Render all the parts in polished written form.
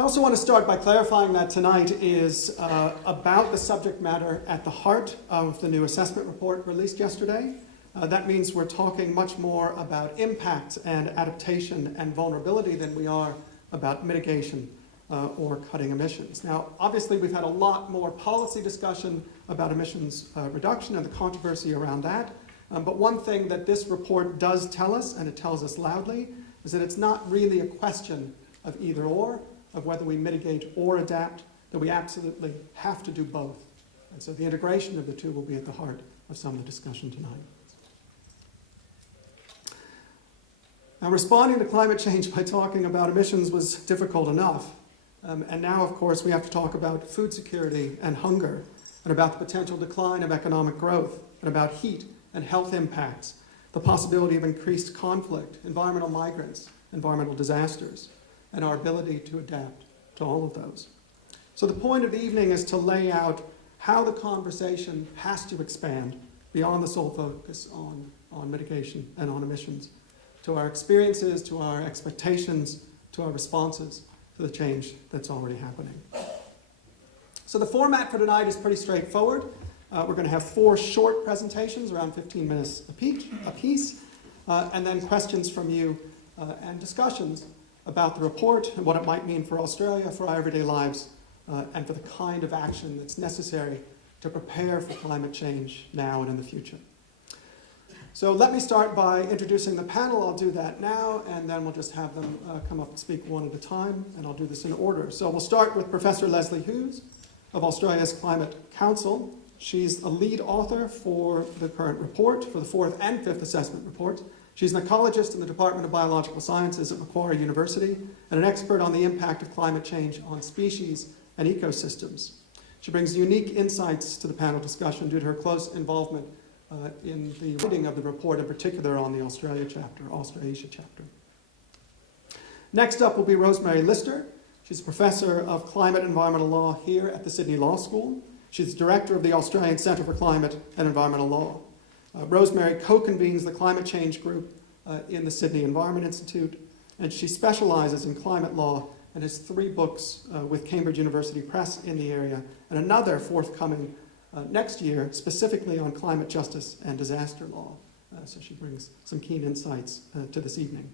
I also want to start by clarifying that tonight is about the subject matter at the heart of the new assessment report released yesterday. That means we're talking much more about impact and adaptation and vulnerability than we are about mitigation or cutting emissions. Now, obviously, we've had a lot more policy discussion about emissions reduction and the controversy around that. But one thing that this report does tell us, and it tells us loudly, is that it's not really a question of either or, of whether we mitigate or adapt, that we absolutely have to do both. And so the integration of the two will be at the heart of some of the discussion tonight. Now, responding to climate change by talking about emissions was difficult enough. And now, of course, we have to talk about food security and hunger, and about the potential decline of economic growth, and about heat and health impacts, the possibility of increased conflict, environmental migrants, environmental disasters, and our ability to adapt to all of those. So the point of the evening is to lay out how the conversation has to expand beyond the sole focus on mitigation and on emissions, to our experiences, to our expectations, to our responses to the change that's already happening. So the format for tonight is pretty straightforward. We're going to have 4 short presentations, around 15 minutes apiece, and then questions from you and discussions about the report and what it might mean for Australia, for our everyday lives, and for the kind of action that's necessary to prepare for climate change now and in the future. So let me start by introducing the panel. I'll do that now, and then we'll just have them come up and speak one at a time, and I'll do this in order. So we'll start with Professor Lesley Hughes of Australia's Climate Council. She's a lead author for the current report, for the 4th and 5th assessment reports. She's an ecologist in the Department of Biological Sciences at Macquarie University and an expert on the impact of climate change on species and ecosystems. She brings unique insights to the panel discussion due to her close involvement in the writing of the report, in particular on the Australasia chapter. Next up will be Rosemary Lyster. She's a professor of climate and environmental law here at the Sydney Law School. She's director of the Australian Centre for Climate and Environmental Law. Rosemary co-convenes the climate change group in the Sydney Environment Insitute, and she specializes in climate law and has 3 books with Cambridge University Press in the area, and another forthcoming next year specifically on climate justice and disaster law. So she brings some keen insights to this evening.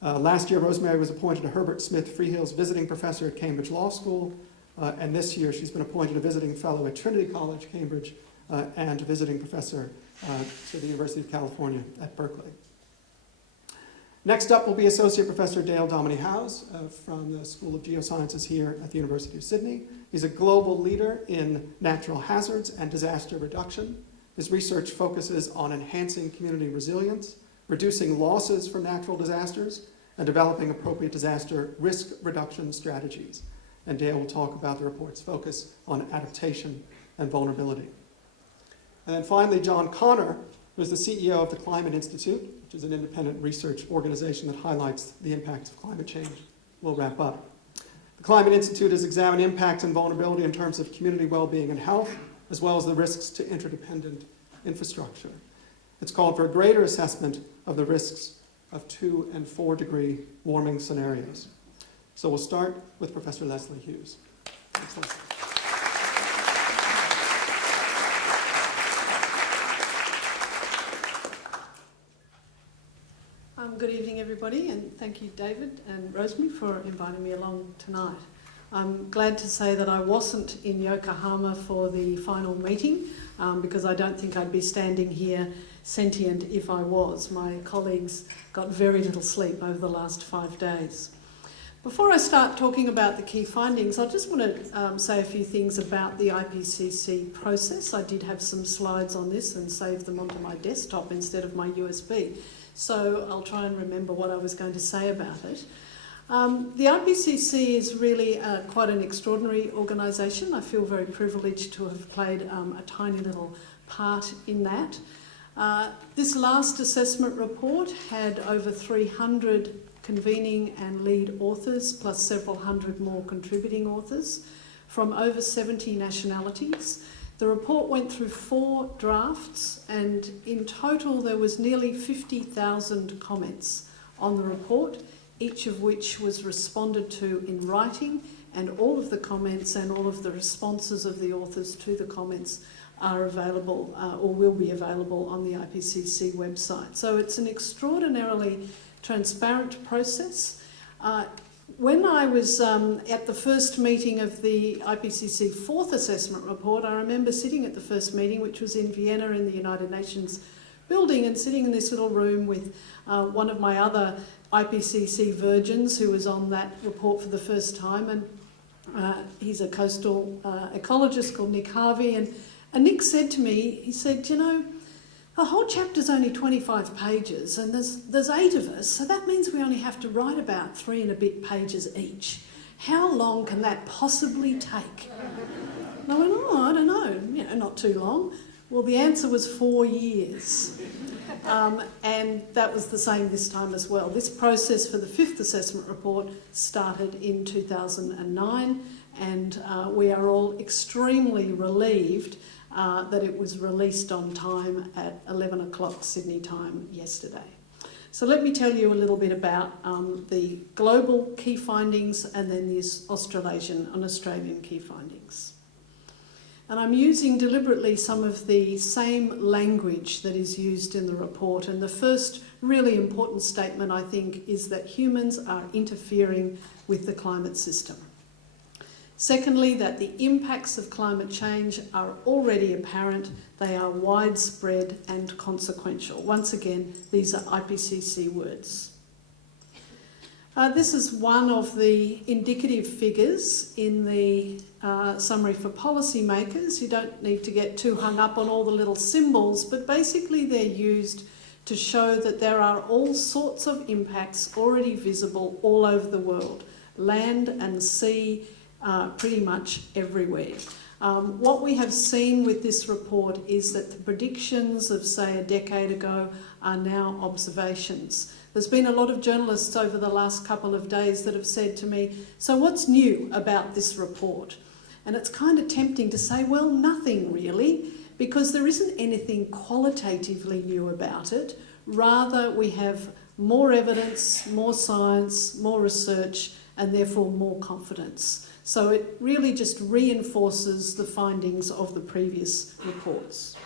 Last year, Rosemary was appointed a Herbert Smith Freehills visiting professor at Cambridge Law School, and this year she's been appointed a visiting fellow at Trinity College, Cambridge, and a visiting professor to the University of California at Berkeley. Next up will be Associate Professor Dale Dominey-Howes from the School of Geosciences here at the University of Sydney. He's a global leader in natural hazards and disaster reduction. His research focuses on enhancing community resilience, reducing losses from natural disasters, and developing appropriate disaster risk reduction strategies. And Dale will talk about the report's focus on adaptation and vulnerability. And then finally, John Connor, who is the CEO of the Climate Institute, which is an independent research organization that highlights the impacts of climate change, will wrap up. The Climate Institute has examined impacts and vulnerability in terms of community well-being and health, as well as the risks to interdependent infrastructure. It's called for a greater assessment of the risks of 2 and 4 degree warming scenarios. So we'll start with Professor Lesley Hughes. Thanks, Lesley. Good evening, everybody, and thank you, David and Rosemary, for inviting me along tonight. I'm glad to say that I wasn't in Yokohama for the final meeting because I don't think I'd be standing here sentient if I was. My colleagues got very little sleep over the last 5 days. Before I start talking about the key findings, I just want to say a few things about the IPCC process. I did have some slides on this and saved them onto my desktop instead of my USB. So I'll try and remember what I was going to say about it. The IPCC is really quite an extraordinary organisation. I feel very privileged to have played a tiny little part in that. This last assessment report had over 300 convening and lead authors, plus several hundred more contributing authors from over 70 nationalities. The report went through 4 drafts, and in total there was nearly 50,000 comments on the report. each of which was responded to in writing, and all of the comments and all of the responses of the authors to the comments are available or will be available on the IPCC website. So it's an extraordinarily transparent process. When I was at the first meeting of the IPCC fourth assessment report, I remember sitting at the first meeting, which was in Vienna in the United Nations building, and sitting in this little room with one of my other IPCC virgins who was on that report for the first time, and he's a coastal ecologist called Nick Harvey, and Nick said to me, he said, you know, the whole chapter's only 25 pages and there's 8 of us, so that means we only have to write about 3 and a bit pages each. How long can that possibly take? And I went, oh, I don't know, not too long. Well, the answer was 4 years. And that was the same this time as well. This process for the 5th assessment report started in 2009, and we are all extremely relieved that it was released on time at 11 o'clock Sydney time yesterday. So let me tell you a little bit about the global key findings and then the Australasian and Australian key findings. And I'm using deliberately some of the same language that is used in the report. And the first really important statement, I think, is that humans are interfering with the climate system. Secondly, that the impacts of climate change are already apparent. They are widespread and consequential. Once again, these are IPCC words. This is one of the indicative figures in the summary for policymakers. You don't need to get too hung up on all the little symbols, but basically they're used to show that there are all sorts of impacts already visible all over the world, land and sea, pretty much everywhere. What we have seen with this report is that the predictions of, say, a decade ago are now observations. There's been a lot of journalists over the last couple of days that have said to me, so what's new about this report? And it's kind of tempting to say, well, nothing really, because there isn't anything qualitatively new about it. Rather, we have more evidence, more science, more research, and therefore more confidence. So it really just reinforces the findings of the previous reports.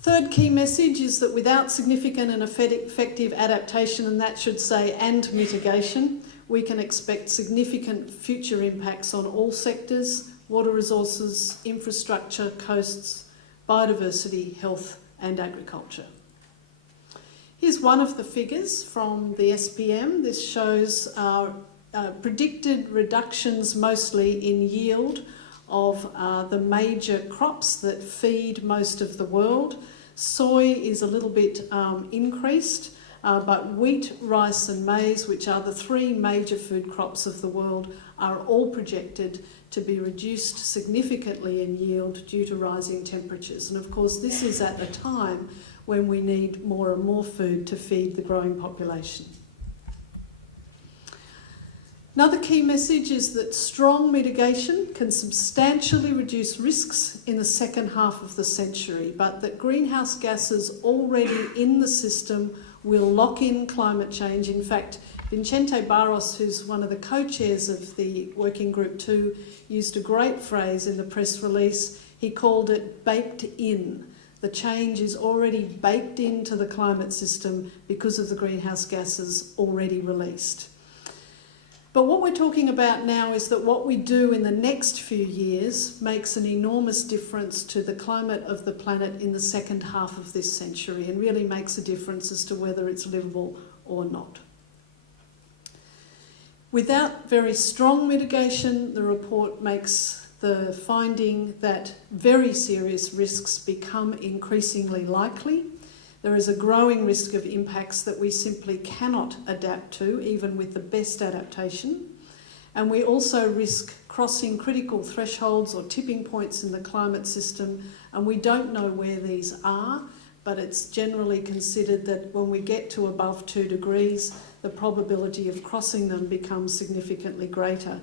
Third key message is that without significant and effective adaptation, and that should say and mitigation, we can expect significant future impacts on all sectors: water resources, infrastructure, coasts, biodiversity, health and agriculture. Here's one of the figures from the SPM. This shows our predicted reductions mostly in yield of the major crops that feed most of the world. Soy is a little bit increased, but wheat, rice and maize, which are the 3 major food crops of the world, are all projected to be reduced significantly in yield due to rising temperatures. And of course, this is at a time when we need more and more food to feed the growing population. Another key message is that strong mitigation can substantially reduce risks in the second half of the century, but that greenhouse gases already in the system will lock in climate change. In fact, Vicente Barros, who's one of the co-chairs of the Working Group 2, used a great phrase in the press release. He called it baked in. The change is already baked into the climate system because of the greenhouse gases already released. But what we're talking about now is that what we do in the next few years makes an enormous difference to the climate of the planet in the second half of this century, and really makes a difference as to whether it's livable or not. Without very strong mitigation, the report makes the finding that very serious risks become increasingly likely. There is a growing risk of impacts that we simply cannot adapt to, even with the best adaptation. And we also risk crossing critical thresholds or tipping points in the climate system, and we don't know where these are, but it's generally considered that when we get to above 2 degrees, the probability of crossing them becomes significantly greater.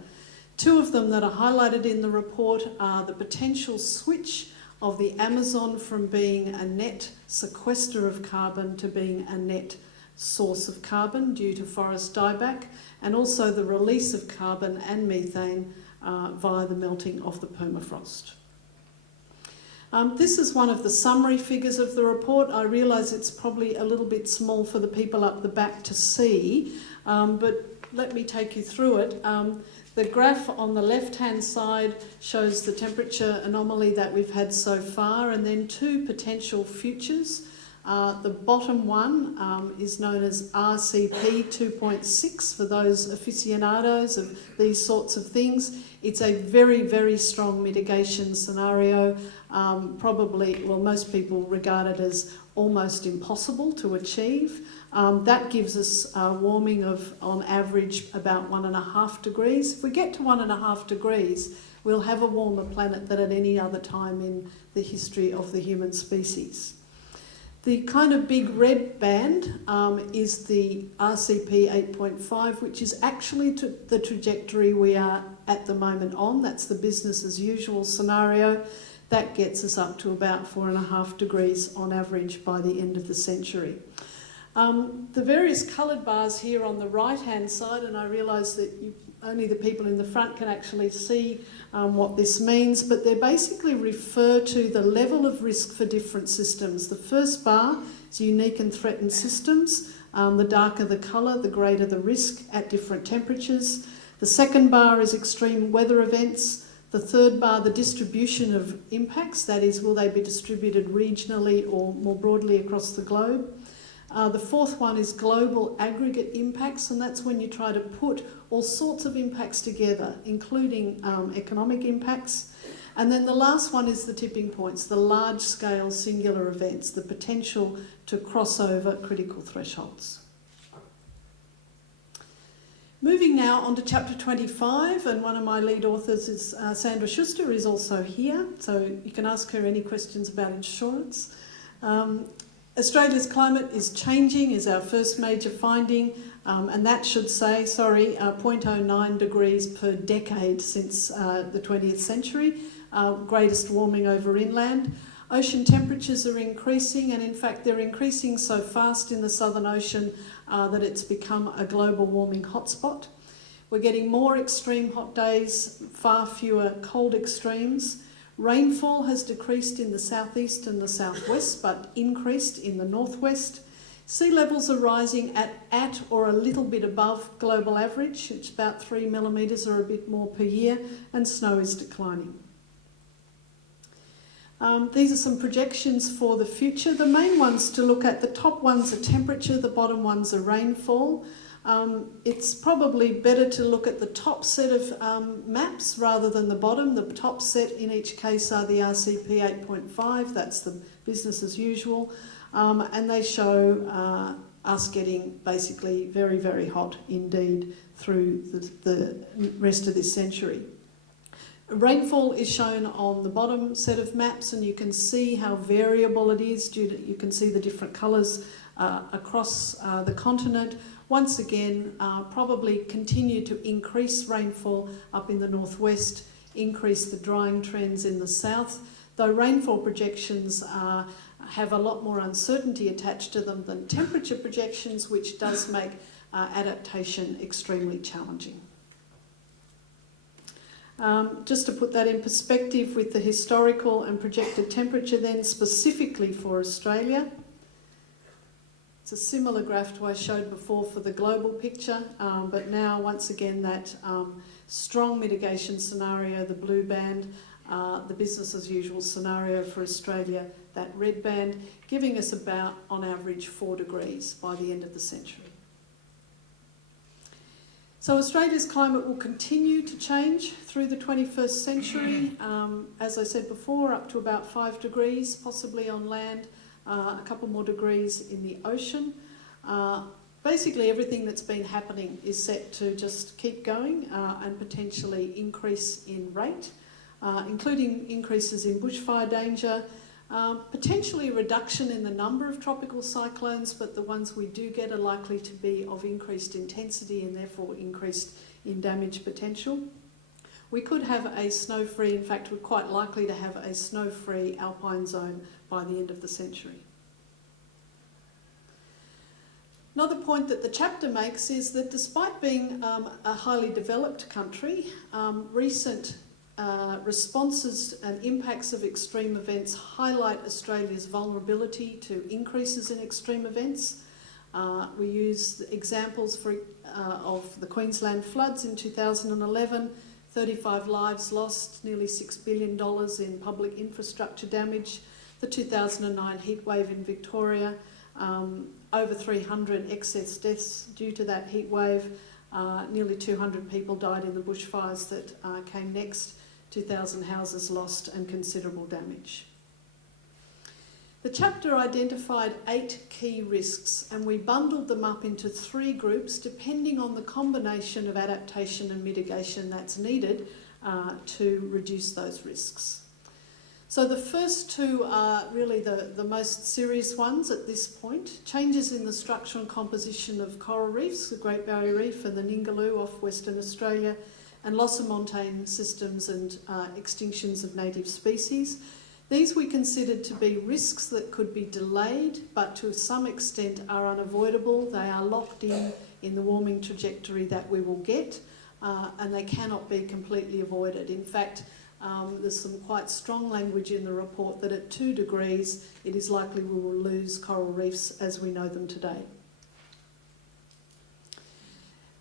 2 of them that are highlighted in the report are the potential switch of the Amazon from being a net sequester of carbon to being a net source of carbon due to forest dieback, and also the release of carbon and methane via the melting of the permafrost. This is one of the summary figures of the report. I realise it's probably a little bit small for the people up the back to see, but let me take you through it. The graph on the left-hand side shows the temperature anomaly that we've had so far, and then two potential futures. The bottom one is known as RCP 2.6 for those aficionados of these sorts of things. It's a very, very strong mitigation scenario. Probably, well, most people regard it as almost impossible to achieve. That gives us a warming of, on average, about 1.5 degrees. If we get to 1.5 degrees, we'll have a warmer planet than at any other time in the history of the human species. The kind of big red band is the RCP 8.5, which is actually the trajectory we are at the moment on. That's the business as usual scenario. That gets us up to about 4.5 degrees on average by the end of the century. The various coloured bars here on the right-hand side, and I realise that only the people in the front can actually see what this means, but they basically refer to the level of risk for different systems. The first bar is unique and threatened systems. The darker the colour, the greater the risk at different temperatures. The second bar is extreme weather events. The third bar, the distribution of impacts, that is, will they be distributed regionally or more broadly across the globe. The fourth one is global aggregate impacts, and that's when you try to put all sorts of impacts together, including economic impacts. And then the last one is the tipping points, the large-scale singular events, the potential to cross over critical thresholds. Moving now on to chapter 25, and one of my lead authors is Sandra Schuster, is also here, so you can ask her any questions about insurance. Australia's climate is changing is our first major finding, and that should say, 0.09 degrees per decade since the 20th century, greatest warming over inland. Ocean temperatures are increasing, and in fact they're increasing so fast in the Southern Ocean that it's become a global warming hotspot. We're getting more extreme hot days, far fewer cold extremes. Rainfall has decreased in the southeast and the southwest, but increased in the northwest. Sea levels are rising at or a little bit above global average. It's about 3 millimetres or a bit more per year, and snow is declining. These are some projections for the future. The main ones to look at, the top ones are temperature, the bottom ones are rainfall. It's probably better to look at the top set of maps rather than the bottom. The top set in each case are the RCP 8.5, that's the business as usual, and they show us getting basically very, very hot indeed through the rest of this century. Rainfall is shown on the bottom set of maps, and you can see how variable it is. You can see the different colours across the continent. Once again, probably continue to increase rainfall up in the northwest, increase the drying trends in the south, though rainfall projections have a lot more uncertainty attached to them than temperature projections, which does make adaptation extremely challenging. Just to put that in perspective with the historical and projected temperature then specifically for Australia. It's a similar graph to what I showed before for the global picture, but now once again that strong mitigation scenario, the blue band, the business as usual scenario for Australia, that red band, giving us about on average 4 degrees by the end of the century. So Australia's climate will continue to change through the 21st century, as I said before, up to about 5 degrees, possibly on land, a couple more degrees in the ocean. Basically everything that's been happening is set to just keep going and potentially increase in rate, including increases in bushfire danger, potentially a reduction in the number of tropical cyclones, but the ones we do get are likely to be of increased intensity and therefore increased in damage potential. We could have a snow-free, in fact we're quite likely to have a snow-free alpine zone by the end of the century. Another point that the chapter makes is that despite being a highly developed country, recent responses and impacts of extreme events highlight Australia's vulnerability to increases in extreme events. We use examples of the Queensland floods in 2011, 35 lives lost, nearly $6 billion in public infrastructure damage, the 2009 heatwave in Victoria, over 300 excess deaths due to that heatwave, nearly 200 people died in the bushfires that came next, 2,000 houses lost and considerable damage. The chapter identified 8 key risks, and we bundled them up into 3 groups depending on the combination of adaptation and mitigation that's needed to reduce those risks. So the first 2 are really the most serious ones at this point. Changes in the structure and composition of coral reefs, the Great Barrier Reef and the Ningaloo off Western Australia, and loss of montane systems and extinctions of native species. These we considered to be risks that could be delayed, but to some extent are unavoidable. They are locked in the warming trajectory that we will get, and they cannot be completely avoided. In fact, there's some quite strong language in the report that at 2 degrees it is likely we will lose coral reefs as we know them today.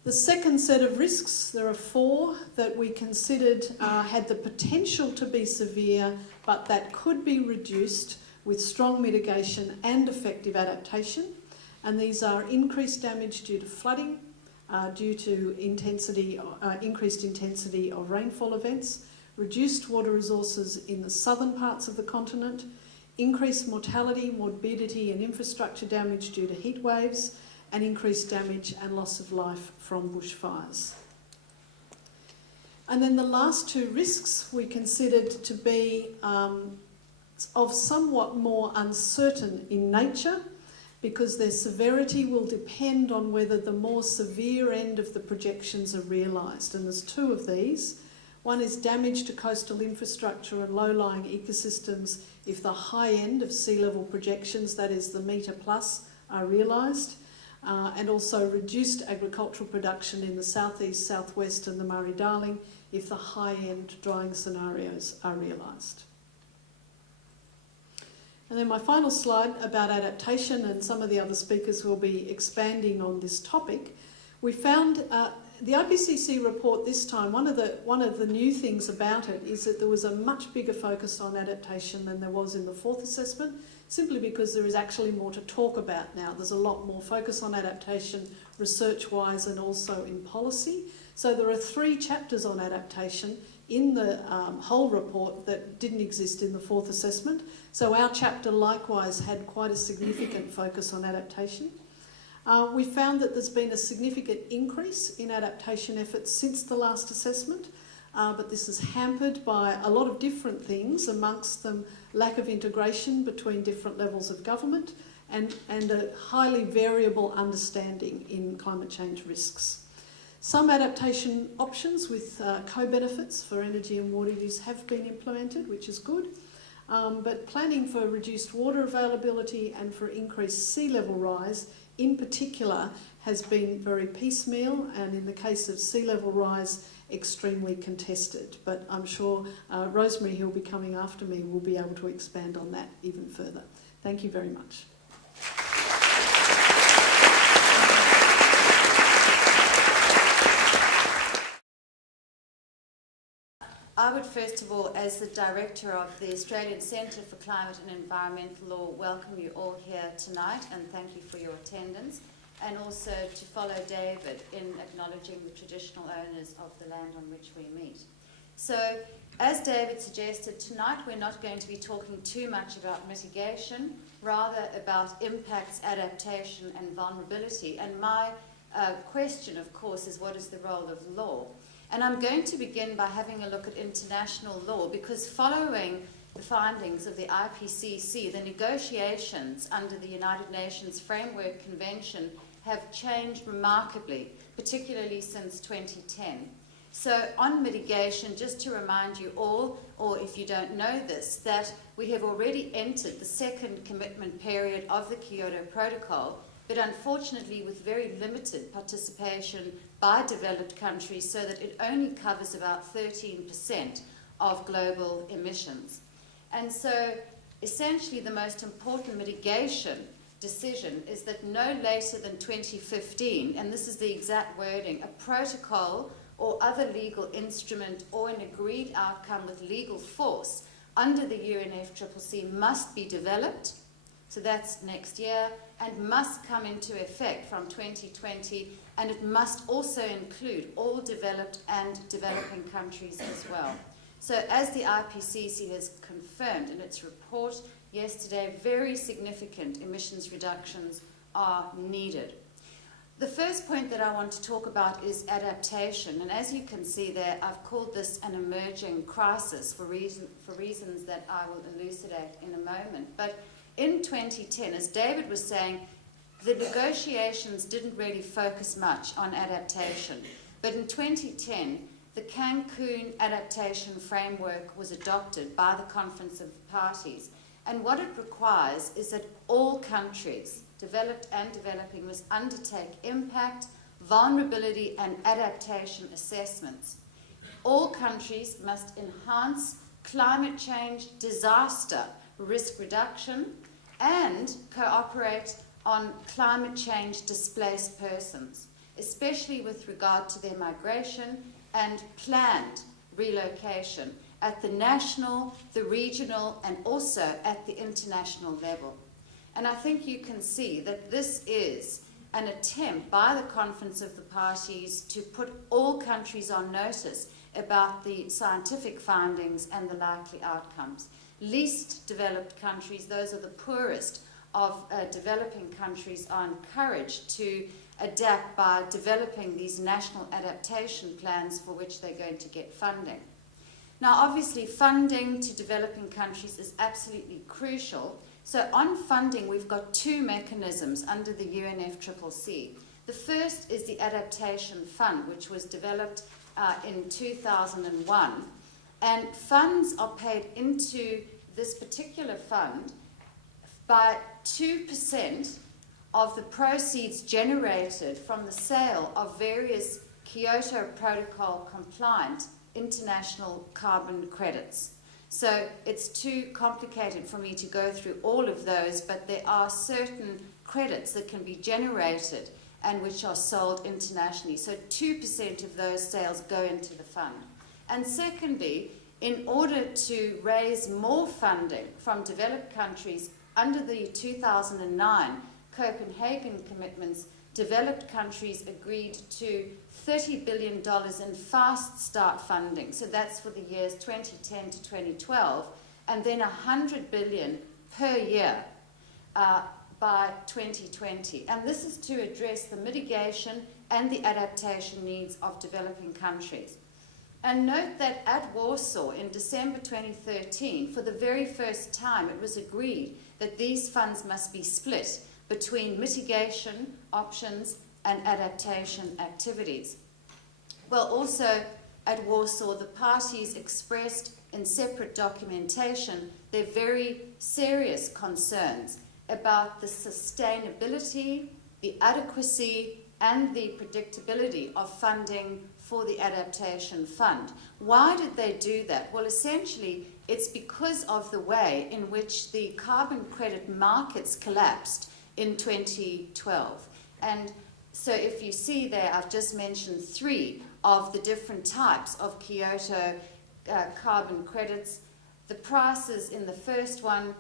The second set of risks, there are 4 that we considered had the potential to be severe, but that could be reduced with strong mitigation and effective adaptation. And these are increased damage due to flooding, due to increased intensity of rainfall events, reduced water resources in the southern parts of the continent, increased mortality, morbidity and infrastructure damage due to heat waves, and increased damage and loss of life from bushfires. And then the last 2 risks we considered to be of somewhat more uncertain in nature, because their severity will depend on whether the more severe end of the projections are realised. And there's 2 of these. One is damage to coastal infrastructure and low-lying ecosystems if the high end of sea level projections, that is the metre plus, are realised, and also reduced agricultural production in the southeast, southwest and the Murray-Darling if the high-end drying scenarios are realised. And then my final slide about adaptation, and some of the other speakers will be expanding on this topic. We found the IPCC report this time, one of the new things about it is that there was a much bigger focus on adaptation than there was in the 4th assessment, simply because there is actually more to talk about now. There's a lot more focus on adaptation research-wise and also in policy. So there are 3 chapters on adaptation in the whole report that didn't exist in the 4th assessment. So our chapter likewise had quite a significant focus on adaptation. We found that there's been a significant increase in adaptation efforts since the last assessment, but this is hampered by a lot of different things, amongst them lack of integration between different levels of government and a highly variable understanding in climate change risks. Some adaptation options with co-benefits for energy and water use have been implemented, which is good, but planning for reduced water availability and for increased sea level rise in particular has been very piecemeal, and in the case of sea level rise, extremely contested. But I'm sure Rosemary, who will be coming after me, will be able to expand on that even further. Thank you very much. I would first of all, as the Director of the Australian Centre for Climate and Environmental Law, welcome you all here tonight and thank you for your attendance, and also to follow David in acknowledging the traditional owners of the land on which we meet. So, as David suggested, tonight we're not going to be talking too much about mitigation, rather about impacts, adaptation and vulnerability. And my question, of course, is what is the role of law? And I'm going to begin by having a look at international law, because following the findings of the IPCC, the negotiations under the United Nations Framework Convention have changed remarkably, particularly since 2010. So on mitigation, just to remind you all, or if you don't know this, that we have already entered the 2nd commitment period of the Kyoto Protocol, but unfortunately with very limited participation by developed countries, so that it only covers about 13% of global emissions. And so essentially the most important mitigation decision is that no later than 2015, and this is the exact wording, a protocol or other legal instrument or an agreed outcome with legal force under the UNFCCC must be developed, so that's next year, and must come into effect from 2020, and it must also include all developed and developing countries as well. So as the IPCC has confirmed in its report yesterday, very significant emissions reductions are needed. The first point that I want to talk about is adaptation, and as you can see there, I've called this an emerging crisis for reasons that I will elucidate in a moment. But in 2010, as David was saying, the negotiations didn't really focus much on adaptation. But in 2010, the Cancun Adaptation Framework was adopted by the Conference of the Parties. And what it requires is that all countries, developed and developing, must undertake impact, vulnerability, and adaptation assessments. All countries must enhance climate change, disaster risk reduction, and cooperate on climate change displaced persons, especially with regard to their migration and planned relocation at the national, the regional, and also at the international level. And I think you can see that this is an attempt by the Conference of the Parties to put all countries on notice about the scientific findings and the likely outcomes. Least developed countries, those are the poorest of developing countries, are encouraged to adapt by developing these national adaptation plans for which they're going to get funding. Now, obviously, funding to developing countries is absolutely crucial. So on funding, we've got two mechanisms under the UNFCCC. The first is the Adaptation Fund, which was developed in 2001. And funds are paid into this particular fund by 2% of the proceeds generated from the sale of various Kyoto Protocol compliant international carbon credits. So it's too complicated for me to go through all of those, but there are certain credits that can be generated and which are sold internationally. So 2% of those sales go into the fund. And secondly, in order to raise more funding from developed countries under the 2009 Copenhagen commitments, developed countries agreed to $30 billion in fast start funding. So that's for the years 2010 to 2012, and then $100 billion per year by 2020. And this is to address the mitigation and the adaptation needs of developing countries. And note that at Warsaw in December 2013, for the very first time, it was agreed that these funds must be split between mitigation options and adaptation activities. Well, also at Warsaw, the parties expressed in separate documentation their very serious concerns about the sustainability, the adequacy, and the predictability of funding for the Adaptation Fund. Why did they do that? Well, essentially, it's because of the way in which the carbon credit markets collapsed in 2012. And so if you see there, I've just mentioned 3 of the different types of Kyoto carbon credits. The prices in the first one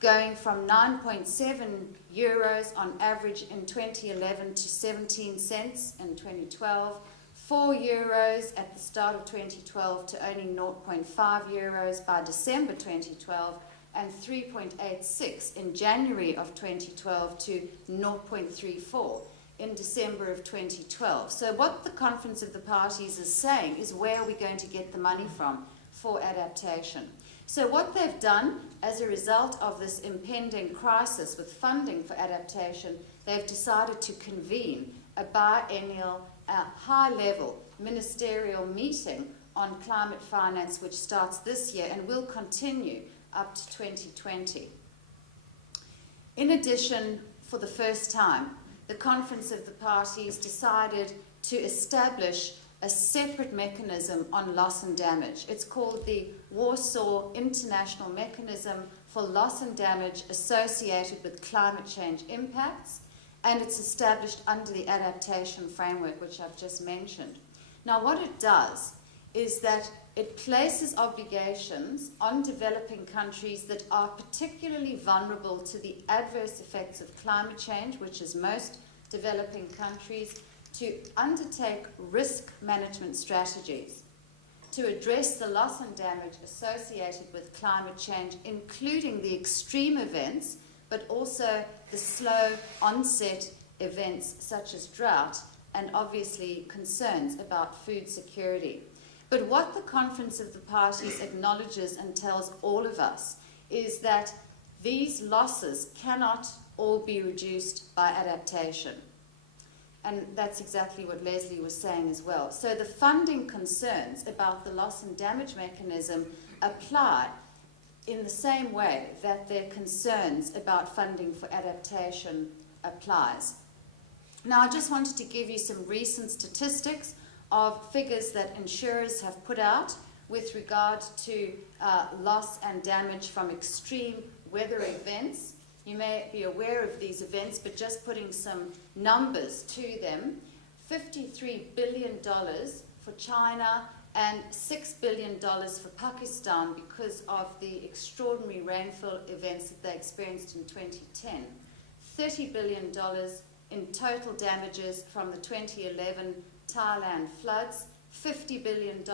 going from 9.7 euros on average in 2011 to 17 cents in 2012, 4 euros at the start of 2012 to only 0.5 euros by December 2012, and 3.86 in January of 2012 to 0.34 in December of 2012. So what the Conference of the Parties is saying is, where are we going to get the money from for adaptation? So what they've done as a result of this impending crisis with funding for adaptation, they've decided to convene a biennial, high-level ministerial meeting on climate finance, which starts this year and will continue up to 2020. In addition, for the first time, the Conference of the Parties decided to establish a separate mechanism on loss and damage. It's called the Warsaw International Mechanism for Loss and Damage Associated with Climate Change Impacts, and it's established under the adaptation framework, which I've just mentioned. Now, what it does is that it places obligations on developing countries that are particularly vulnerable to the adverse effects of climate change, which is most developing countries, to undertake risk management strategies to address the loss and damage associated with climate change, including the extreme events, but also the slow onset events such as drought and obviously concerns about food security. But what the Conference of the Parties acknowledges and tells all of us is that these losses cannot all be reduced by adaptation. And that's exactly what Lesley was saying as well. So the funding concerns about the loss and damage mechanism apply in the same way that their concerns about funding for adaptation applies. Now, I just wanted to give you some recent statistics of figures that insurers have put out with regard to loss and damage from extreme weather events. You may be aware of these events, but just putting some numbers to them, $53 billion for China and $6 billion for Pakistan because of the extraordinary rainfall events that they experienced in 2010. $30 billion in total damages from the 2011 Thailand floods, $50 billion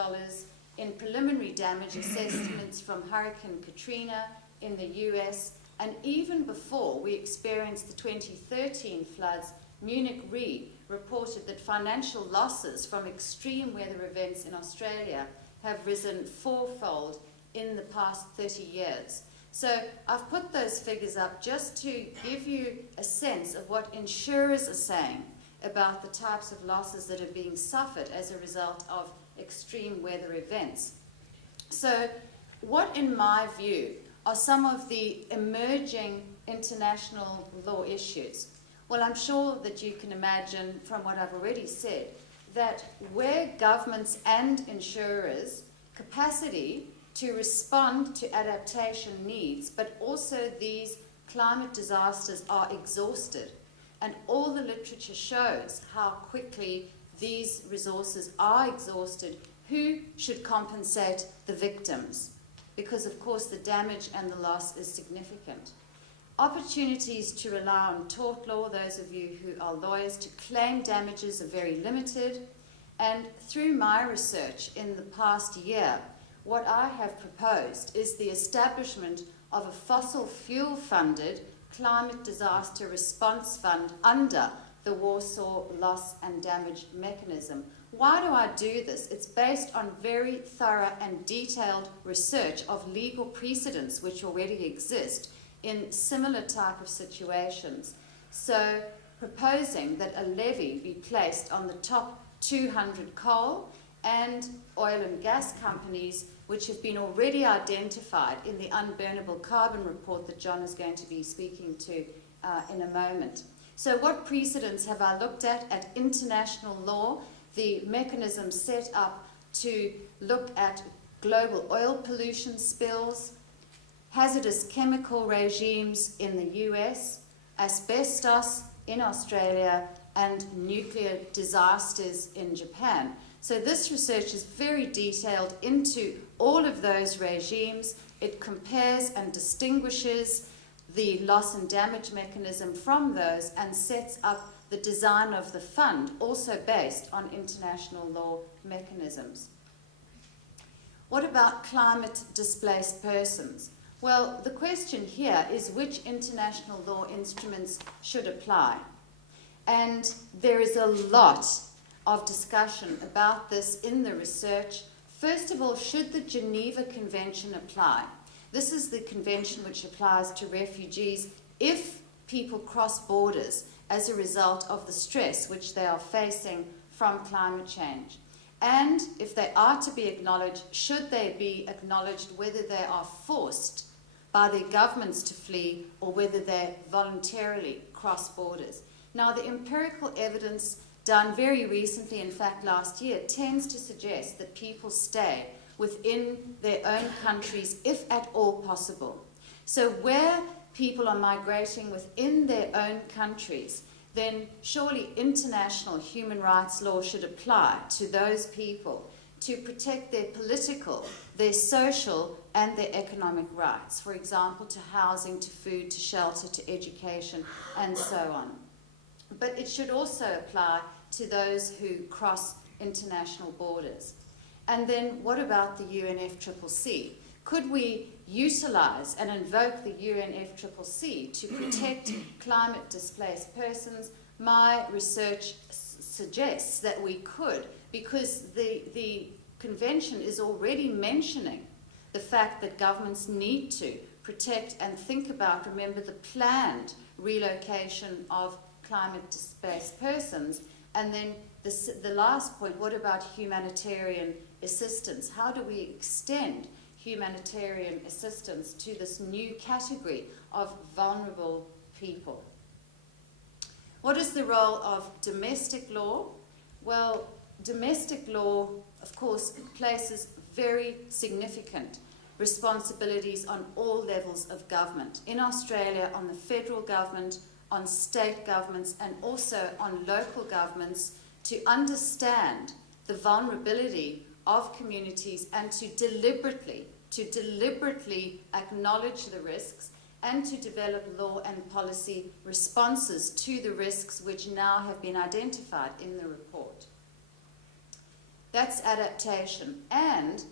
in preliminary damage assessments from Hurricane Katrina in the US, and even before we experienced the 2013 floods, Munich Re reported that financial losses from extreme weather events in Australia have risen fourfold in the past 30 years. So I've put those figures up just to give you a sense of what insurers are saying about the types of losses that are being suffered as a result of extreme weather events. So what, in my view, are some of the emerging international law issues? Well, I'm sure that you can imagine from what I've already said that where governments and insurers' capacity to respond to adaptation needs, but also these climate disasters are exhausted, and all the literature shows how quickly these resources are exhausted, who should compensate the victims? Because, of course, the damage and the loss is significant. Opportunities to rely on tort law, those of you who are lawyers, to claim damages are very limited. And through my research in the past year, what I have proposed is the establishment of a fossil fuel-funded climate disaster response fund under the Warsaw Loss and Damage Mechanism. Why do I do this? It's based on very thorough and detailed research of legal precedents which already exist in similar type of situations. So proposing that a levy be placed on the top 200 coal and oil and gas companies which have been already identified in the unburnable carbon report that John is going to be speaking to in a moment. So what precedents have I looked at international law? The mechanism set up to look at global oil pollution spills, hazardous chemical regimes in the US, asbestos in Australia, and nuclear disasters in Japan. So this research is very detailed into all of those regimes. It compares and distinguishes the loss and damage mechanism from those and sets up the design of the fund, also based on international law mechanisms. What about climate displaced persons? Well, the question here is which international law instruments should apply. And there is a lot of discussion about this in the research. First of all, should the Geneva Convention apply? This is the convention which applies to refugees if people cross borders as a result of the stress which they are facing from climate change. And if they are to be acknowledged, should they be acknowledged whether they are forced by their governments to flee or whether they voluntarily cross borders. Now, the empirical evidence done very recently, in fact last year, tends to suggest that people stay within their own countries if at all possible. So where people are migrating within their own countries, then surely international human rights law should apply to those people to protect their political, their social, and their economic rights. For example, to housing, to food, to shelter, to education, and so on. But it should also apply to those who cross international borders. And then what about the UNFCCC? Could we utilize and invoke the UNFCCC to protect climate-displaced persons? My research suggests that we could, because the convention is already mentioning the fact that governments need to protect and think about, remember, the planned relocation of climate-displaced persons. And then the last point, what about humanitarian assistance? How do we extend humanitarian assistance to this new category of vulnerable people? What is the role of domestic law? Well, domestic law, of course, places very significant responsibilities on all levels of government. In Australia, on the federal government, on state governments, and also on local governments, to understand the vulnerability of communities and to deliberately acknowledge the risks and to develop law and policy responses to the risks which now have been identified in the report. That's adaptation. And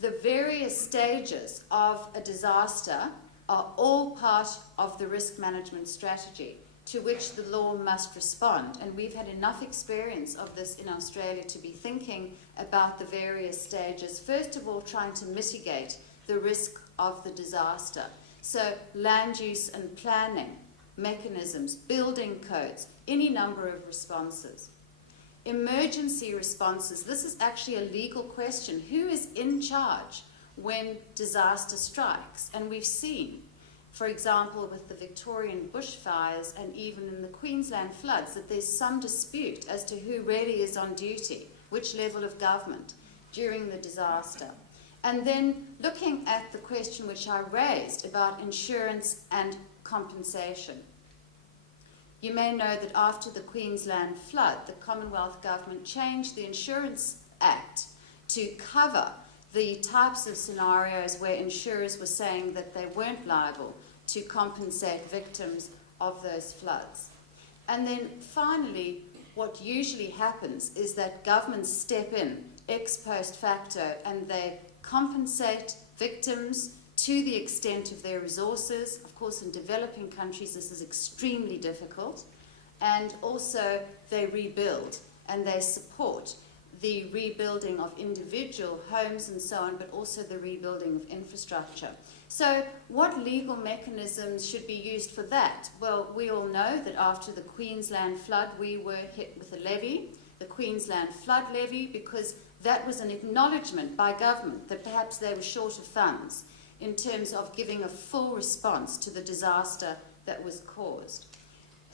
the various stages of a disaster are all part of the risk management strategy to which the law must respond. And we've had enough experience of this in Australia to be thinking about the various stages. First of all, trying to mitigate the risk of the disaster. So land use and planning mechanisms, building codes, any number of responses. Emergency responses, this is actually a legal question. Who is in charge when disaster strikes? And we've seen, for example, with the Victorian bushfires and even in the Queensland floods, that there's some dispute as to who really is on duty, which level of government during the disaster. And then looking at the question which I raised about insurance and compensation. You may know that after the Queensland flood, the Commonwealth Government changed the Insurance Act to cover the types of scenarios where insurers were saying that they weren't liable to compensate victims of those floods. And then finally, what usually happens is that governments step in ex post facto and they compensate victims to the extent of their resources. Of course, in developing countries, this is extremely difficult. And also, they rebuild and they support the rebuilding of individual homes and so on, but also the rebuilding of infrastructure. So what legal mechanisms should be used for that? Well, we all know that after the Queensland flood, we were hit with a levy, the Queensland Flood Levy, because that was an acknowledgement by government that perhaps they were short of funds in terms of giving a full response to the disaster that was caused.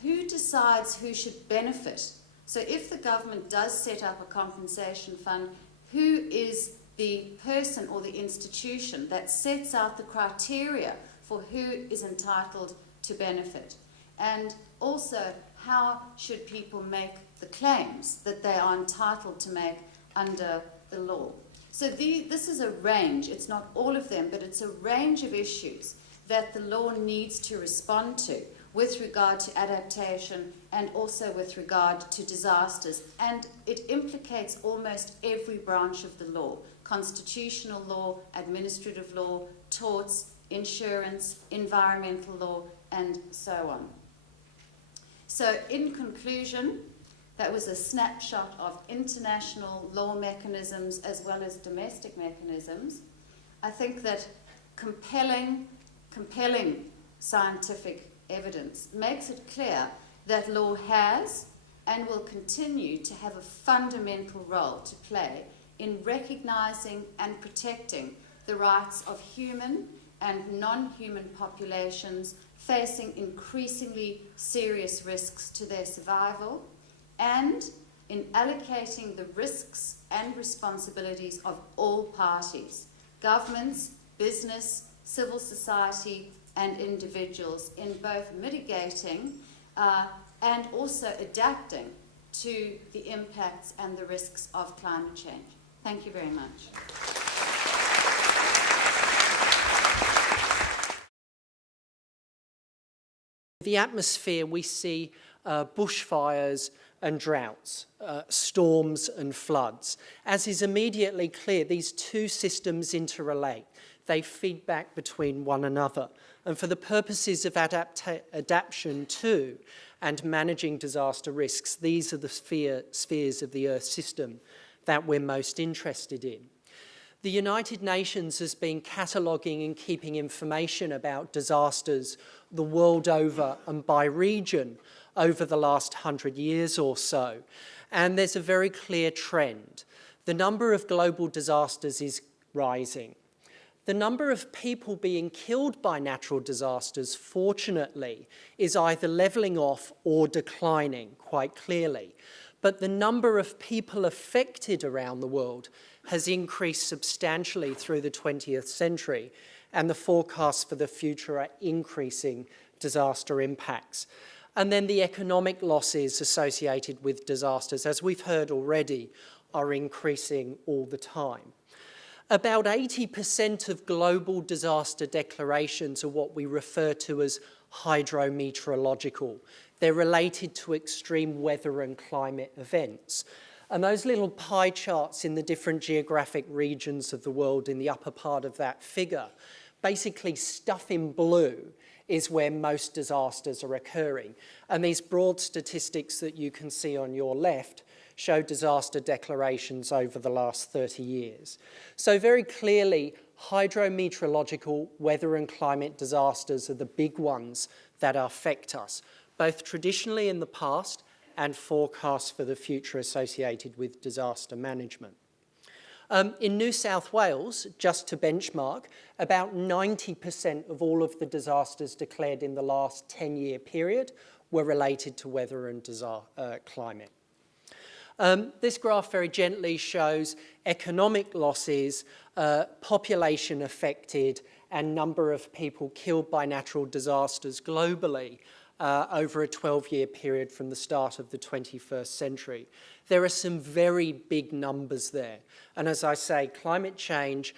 Who decides who should benefit? So if the government does set up a compensation fund, who is the person or the institution that sets out the criteria for who is entitled to benefit? And also, how should people make the claims that they are entitled to make under the law? So this is a range, it's not all of them, but it's a range of issues that the law needs to respond to with regard to adaptation and also with regard to disasters. And it implicates almost every branch of the law: constitutional law, administrative law, torts, insurance, environmental law, and so on. So in conclusion, that was a snapshot of international law mechanisms as well as domestic mechanisms. I think that compelling scientific evidence makes it clear that law has and will continue to have a fundamental role to play in recognising and protecting the rights of human and non-human populations facing increasingly serious risks to their survival, and in allocating the risks and responsibilities of all parties, governments, business, civil society, and individuals, in both mitigating and also adapting to the impacts and the risks of climate change. Thank you very much. The atmosphere, we see bushfires and droughts, storms and floods. As is immediately clear, these two systems interrelate. They feed back between one another. And for the purposes of adaptation to and managing disaster risks, these are the spheres of the Earth system that we're most interested in. The United Nations has been cataloguing and keeping information about disasters the world over and by region over the last 100 years or so. And there's a very clear trend. The number of global disasters is rising. The number of people being killed by natural disasters, fortunately, is either levelling off or declining quite clearly. But the number of people affected around the world has increased substantially through the 20th century, and the forecasts for the future are increasing disaster impacts. And then the economic losses associated with disasters, as we've heard already, are increasing all the time. About 80% of global disaster declarations are what we refer to as hydrometeorological. They're related to extreme weather and climate events. And those little pie charts in the different geographic regions of the world in the upper part of that figure, basically stuff in blue is where most disasters are occurring. And these broad statistics that you can see on your left show disaster declarations over the last 30 years. So very clearly, hydrometeorological weather and climate disasters are the big ones that affect us, both traditionally in the past and forecasts for the future associated with disaster management. In New South Wales, just to benchmark, about 90% of all of the disasters declared in the last 10-year period were related to weather and climate. This graph very gently shows economic losses, population affected, and number of people killed by natural disasters globally over a 12-year period from the start of the 21st century. There are some very big numbers there. And as I say, climate change,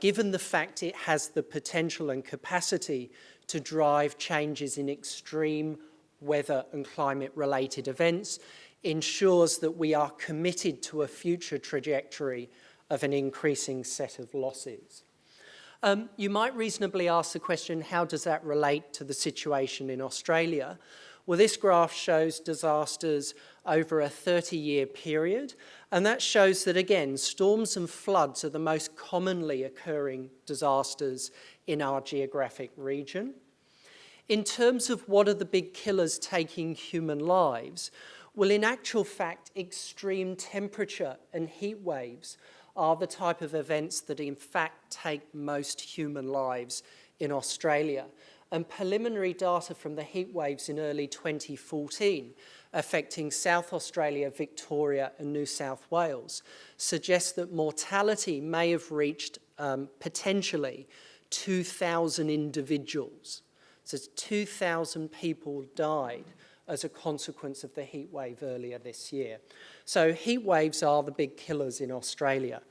given the fact it has the potential and capacity to drive changes in extreme weather and climate-related events, ensures that we are committed to a future trajectory of an increasing set of losses. You might reasonably ask the question, how does that relate to the situation in Australia? Well, this graph shows disasters over a 30-year period, and that shows that, again, storms and floods are the most commonly occurring disasters in our geographic region. In terms of what are the big killers taking human lives, well, in actual fact, extreme temperature and heat waves are the type of events that in fact take most human lives in Australia. And preliminary data from the heat waves in early 2014 affecting South Australia, Victoria and New South Wales suggests that mortality may have reached potentially 2,000 individuals. So 2,000 people died as a consequence of the heat wave earlier this year. So heat waves are the big killers in Australia.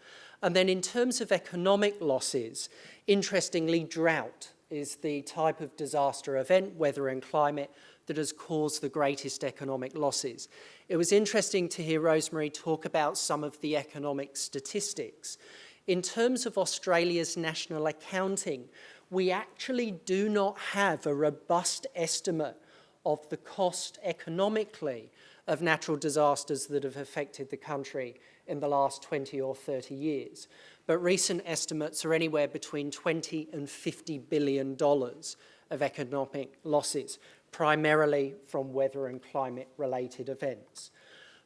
And then in terms of economic losses, interestingly, drought is the type of disaster event, weather and climate, that has caused the greatest economic losses. It was interesting to hear Rosemary talk about some of the economic statistics. In terms of Australia's national accounting, we actually do not have a robust estimate of the cost economically of natural disasters that have affected the country in the last 20 or 30 years. But recent estimates are anywhere between $20 and $50 billion of economic losses, primarily from weather and climate-related events.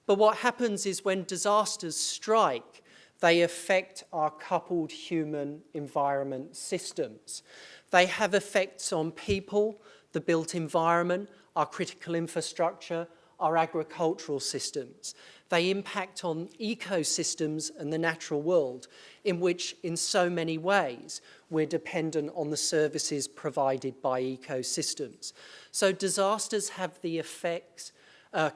But what happens is when disasters strike, They affect our coupled human environment systems. They have effects on people, the built environment, our critical infrastructure, our agricultural systems. They impact on ecosystems and the natural world, in which, in so many ways, we're dependent on the services provided by ecosystems. So disasters have the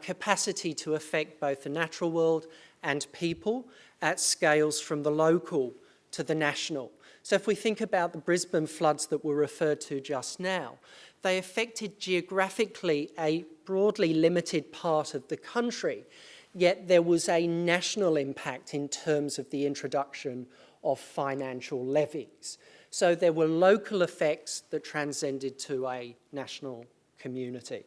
capacity to affect both the natural world and people at scales from the local to the national. So if we think about the Brisbane floods that were referred to just now, they affected geographically a broadly limited part of the country, yet there was a national impact in terms of the introduction of financial levies. So there were local effects that transcended to a national community.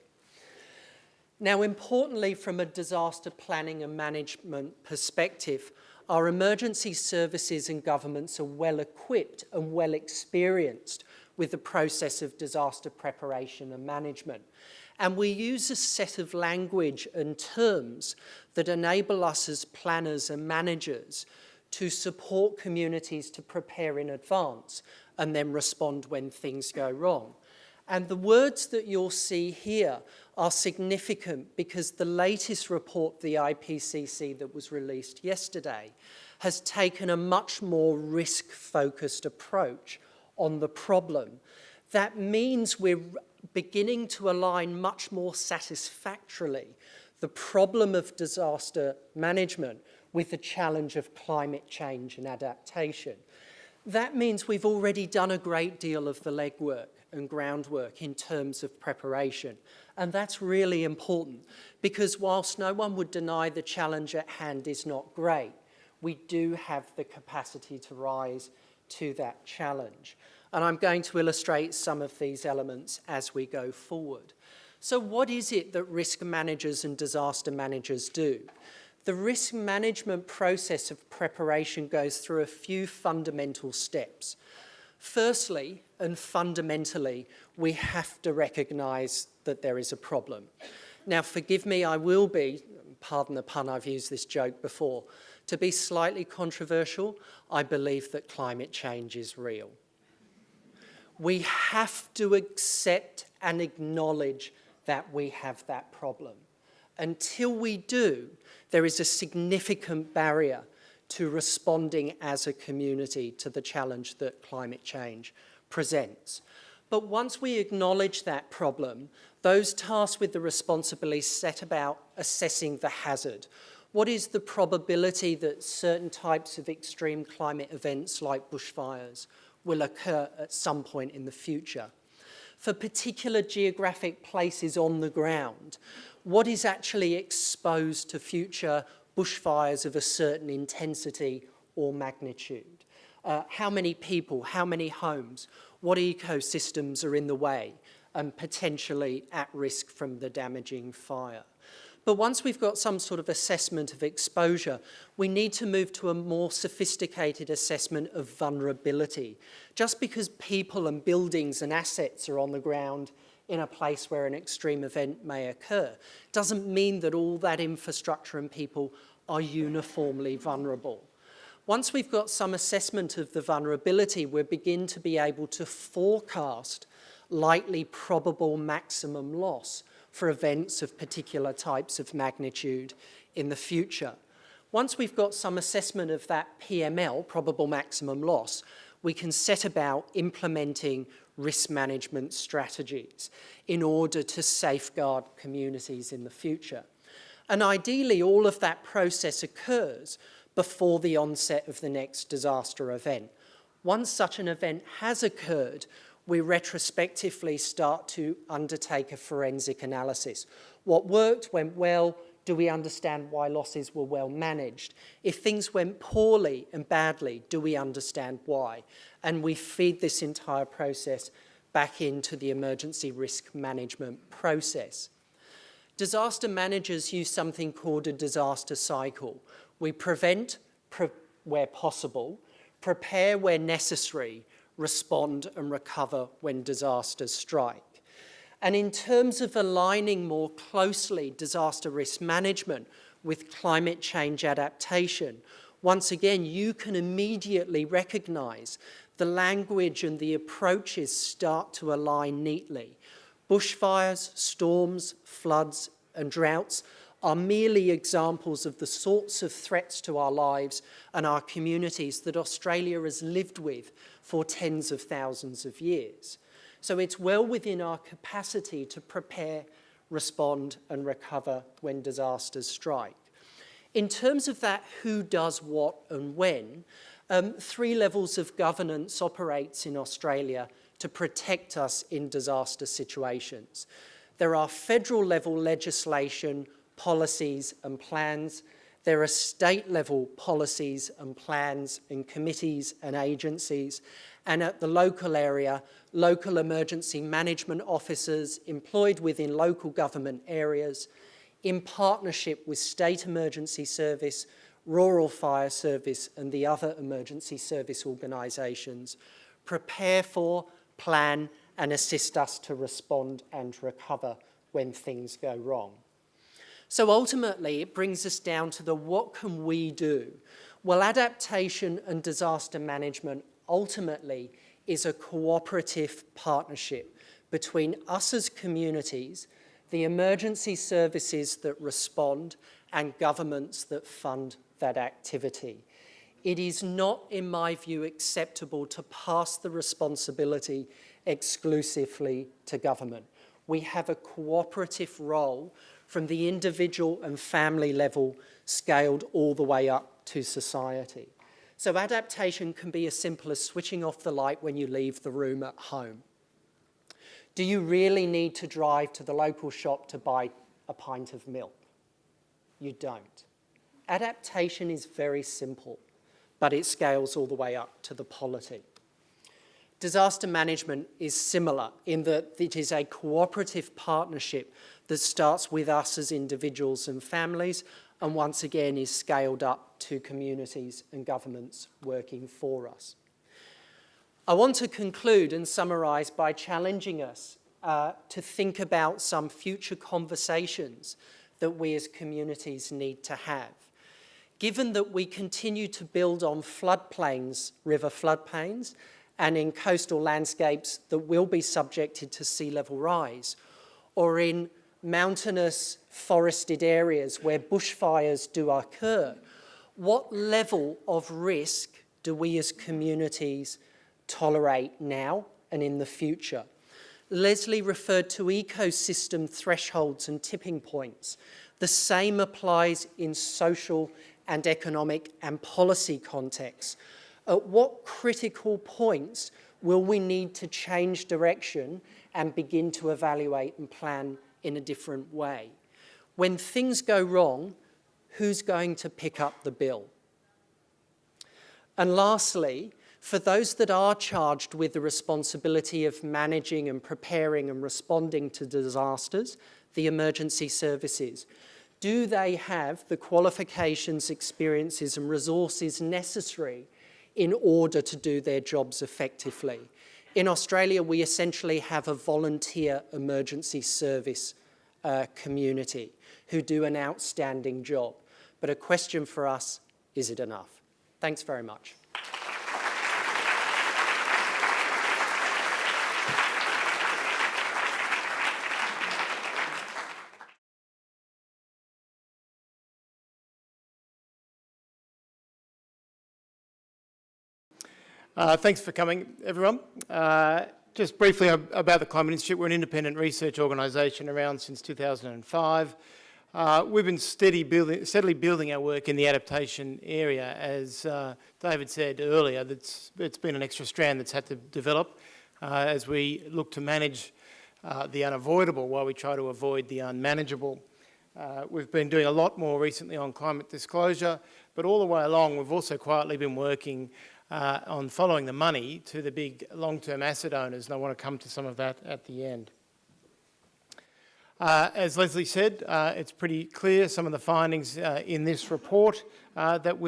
Now, importantly, from a disaster planning and management perspective, our emergency services and governments are well equipped and well experienced with the process of disaster preparation and management. And we use a set of language and terms that enable us as planners and managers to support communities to prepare in advance and then respond when things go wrong. And the words that you'll see here are significant because the latest report, the IPCC, that was released yesterday, has taken a much more risk-focused approach on the problem. That means we're beginning to align much more satisfactorily the problem of disaster management with the challenge of climate change and adaptation. That means we've already done a great deal of the legwork and groundwork in terms of preparation. And that's really important because whilst no one would deny the challenge at hand is not great, we do have the capacity to rise to that challenge. And I'm going to illustrate some of these elements as we go forward. So what is it that risk managers and disaster managers do? The risk management process of preparation goes through a few fundamental steps. Firstly, and fundamentally, we have to recognise that there is a problem. Now, forgive me, I will be, pardon the pun, I've used this joke before, to be slightly controversial, I believe that climate change is real. We have to accept and acknowledge that we have that problem. Until we do, there is a significant barrier to responding as a community to the challenge that climate change presents. But once we acknowledge that problem, those tasked with the responsibility set about assessing the hazard. What is the probability that certain types of extreme climate events like bushfires will occur at some point in the future? For particular geographic places on the ground, what is actually exposed to future bushfires of a certain intensity or magnitude? How many people, how many homes, what ecosystems are in the way and potentially at risk from the damaging fire? But once we've got some sort of assessment of exposure, we need to move to a more sophisticated assessment of vulnerability. Just because people and buildings and assets are on the ground in a place where an extreme event may occur doesn't mean that all that infrastructure and people are uniformly vulnerable. Once we've got some assessment of the vulnerability, we begin to be able to forecast likely probable maximum loss for events of particular types of magnitude in the future. Once we've got some assessment of that PML, probable maximum loss, we can set about implementing risk management strategies in order to safeguard communities in the future. And ideally, all of that process occurs before the onset of the next disaster event. Once such an event has occurred, we retrospectively start to undertake a forensic analysis. What worked, went well, do we understand why losses were well managed? If things went poorly and badly, do we understand why? And we feed this entire process back into the emergency risk management process. Disaster managers use something called a disaster cycle. We prevent where possible, prepare where necessary, respond and recover when disasters strike. And in terms of aligning more closely disaster risk management with climate change adaptation, once again, you can immediately recognise the language and the approaches start to align neatly. Bushfires, storms, floods and droughts are merely examples of the sorts of threats to our lives and our communities that Australia has lived with for tens of thousands of years. So it's well within our capacity to prepare, respond and recover when disasters strike. In terms of that who does what and when, 3 levels of governance operates in Australia to protect us in disaster situations. There are federal level legislation, policies and plans. There are state level policies and plans and committees and agencies. And at the local area, local emergency management officers employed within local government areas in partnership with state emergency service, rural fire service and the other emergency service organisations prepare for, plan and assist us to respond and recover when things go wrong. So ultimately, it brings us down to the what can we do? Well, adaptation and disaster management ultimately is a cooperative partnership between us as communities, the emergency services that respond, and governments that fund that activity. It is not, in my view, acceptable to pass the responsibility exclusively to government. We have a cooperative role from the individual and family level scaled all the way up to society. So adaptation can be as simple as switching off the light when you leave the room at home. Do you really need to drive to the local shop to buy a pint of milk? You don't. Adaptation is very simple, but it scales all the way up to the polity. Disaster management is similar in that it is a cooperative partnership that starts with us as individuals and families and once again is scaled up to communities and governments working for us. I want to conclude and summarise by challenging us to think about some future conversations that we as communities need to have. Given that we continue to build on floodplains, river floodplains, and in coastal landscapes that will be subjected to sea level rise, or in mountainous forested areas where bushfires do occur, what level of risk do we as communities tolerate now and in the future? Lesley referred to ecosystem thresholds and tipping points. The same applies in social and economic and policy contexts. At what critical points will we need to change direction and begin to evaluate and plan in a different way? When things go wrong, who's going to pick up the bill? And lastly, for those that are charged with the responsibility of managing and preparing and responding to disasters, the emergency services, do they have the qualifications, experiences and resources necessary in order to do their jobs effectively? In Australia, we essentially have a volunteer emergency service community who do an outstanding job. But a question for us, is it enough? Thanks very much. Thanks for coming, everyone. Just briefly about the Climate Institute, we're an independent research organisation around since 2005. We've been steadily building our work in the adaptation area. As David said earlier, it's been an extra strand that's had to develop as we look to manage the unavoidable while we try to avoid the unmanageable. We've been doing a lot more recently on climate disclosure, but all the way along we've also quietly been working on following the money to the big long-term asset owners, and I want to come to some of that at the end. As Lesley said, it's pretty clear, some of the findings in this report, that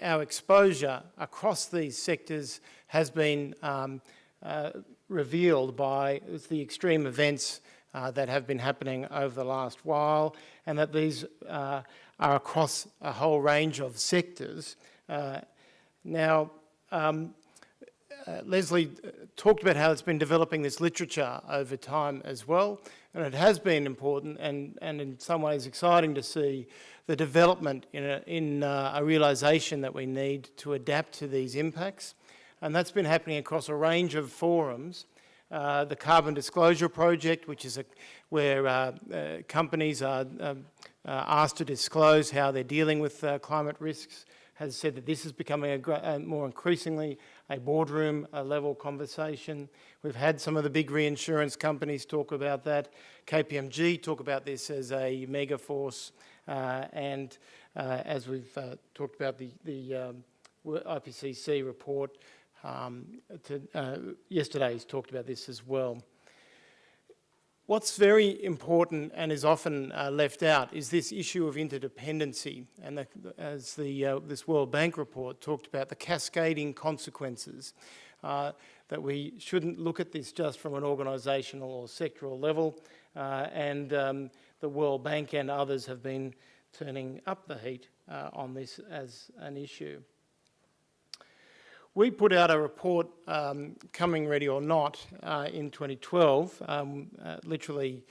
our exposure across these sectors has been revealed by the extreme events that have been happening over the last while, and that these are across a whole range of sectors. Lesley talked about how it's been developing this literature over time as well, and it has been important and in some ways exciting to see the development in a realisation that we need to adapt to these impacts. And that's been happening across a range of forums. The Carbon Disclosure Project, which is where companies are asked to disclose how they're dealing with climate risks, has said that this is becoming a more increasingly a boardroom level conversation. We've had some of the big reinsurance companies talk about that. KPMG talk about this as a mega force, and as we've talked about the IPCC report yesterday's talked about this as well. What's very important and is often left out is this issue of interdependency, and as this World Bank report talked about, the cascading consequences, that we shouldn't look at this just from an organisational or sectoral level, and the World Bank and others have been turning up the heat on this as an issue. We put out a report, Coming Ready or Not, in 2012, literally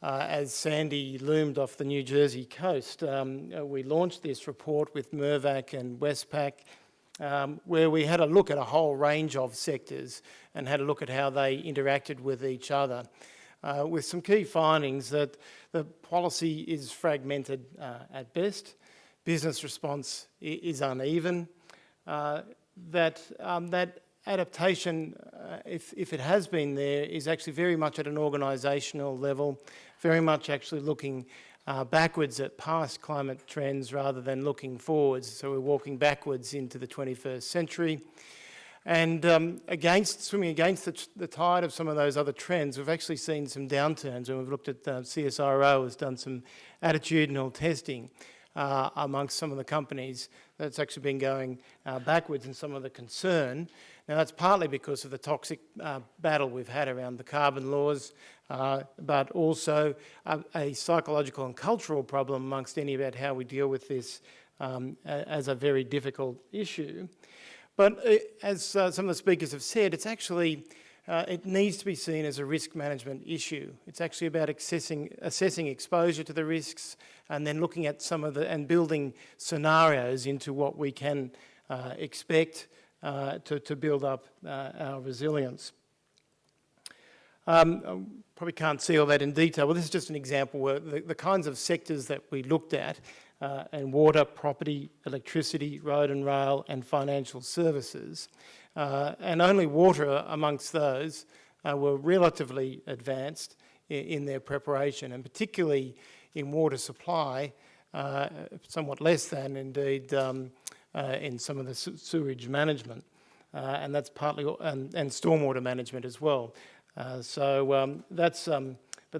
as Sandy loomed off the New Jersey coast. We launched this report with Mirvac and Westpac, where we had a look at a whole range of sectors and had a look at how they interacted with each other, with some key findings that the policy is fragmented at best, business response is uneven, that adaptation, if it has been there, is actually very much at an organisational level, very much actually looking backwards at past climate trends rather than looking forwards. So we're walking backwards into the 21st century. And swimming against the tide of some of those other trends, we've actually seen some downturns, and we've looked at CSIRO has done some attitudinal testing amongst some of the companies that's actually been going backwards, and some of the concern. Now that's partly because of the toxic battle we've had around the carbon laws, but also a psychological and cultural problem amongst any about how we deal with this as a very difficult issue. But as some of the speakers have said, it's actually it needs to be seen as a risk management issue. It's actually about assessing exposure to the risks, and then looking at and building scenarios into what we can expect to build up our resilience. Probably can't see all that in detail. Well, this is just an example where the kinds of sectors that we looked at, and water, property, electricity, road and rail, and financial services. And only water amongst those were relatively advanced in their preparation, and particularly in water supply, somewhat less than indeed in some of the sewerage management, and that's partly and stormwater management as well. But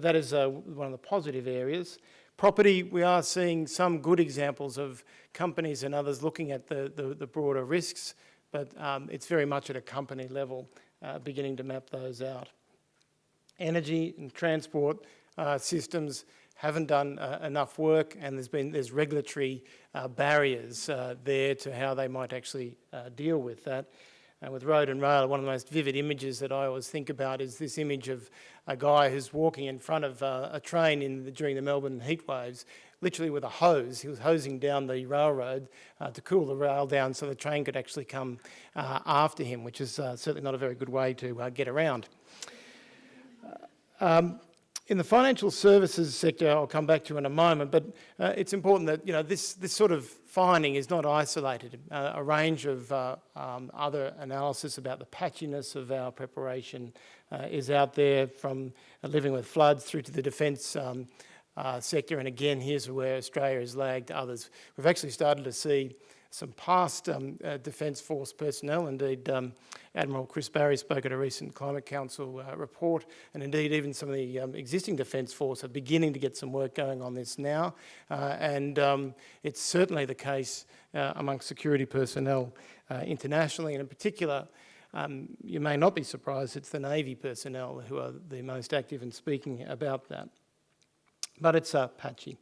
that is one of the positive areas. Property, we are seeing some good examples of companies and others looking at the broader risks, but it's very much at a company level beginning to map those out. Energy and transport systems haven't done enough work, and there's regulatory barriers there to how they might actually deal with that. And with road and rail, one of the most vivid images that I always think about is this image of a guy who's walking in front of a train during the Melbourne heat waves, literally with a hose. He was hosing down the railroad to cool the rail down so the train could actually come after him, which is certainly not a very good way to get around. In the financial services sector, I'll come back to in a moment, but it's important that this sort of finding is not isolated. A range of other analysis about the patchiness of our preparation is out there, from living with floods through to the defence sector, and again, here's where Australia has lagged others. We've actually started to see some past Defence Force personnel, indeed Admiral Chris Barry spoke at a recent Climate Council report, and indeed even some of the existing Defence Force are beginning to get some work going on this now, and it's certainly the case amongst security personnel internationally, and in particular You may not be surprised it's the Navy personnel who are the most active in speaking about that. But it's patchy.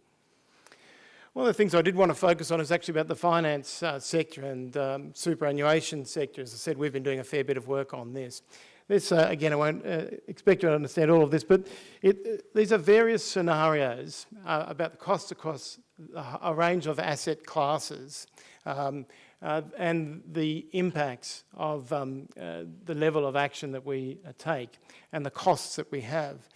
One of the things I did want to focus on is actually about the finance sector and superannuation sector. As I said, we've been doing a fair bit of work on this. This, again, I won't expect you to understand all of this, but these are various scenarios about the costs across a range of asset classes and the impacts of the level of action that we take and the costs that we have.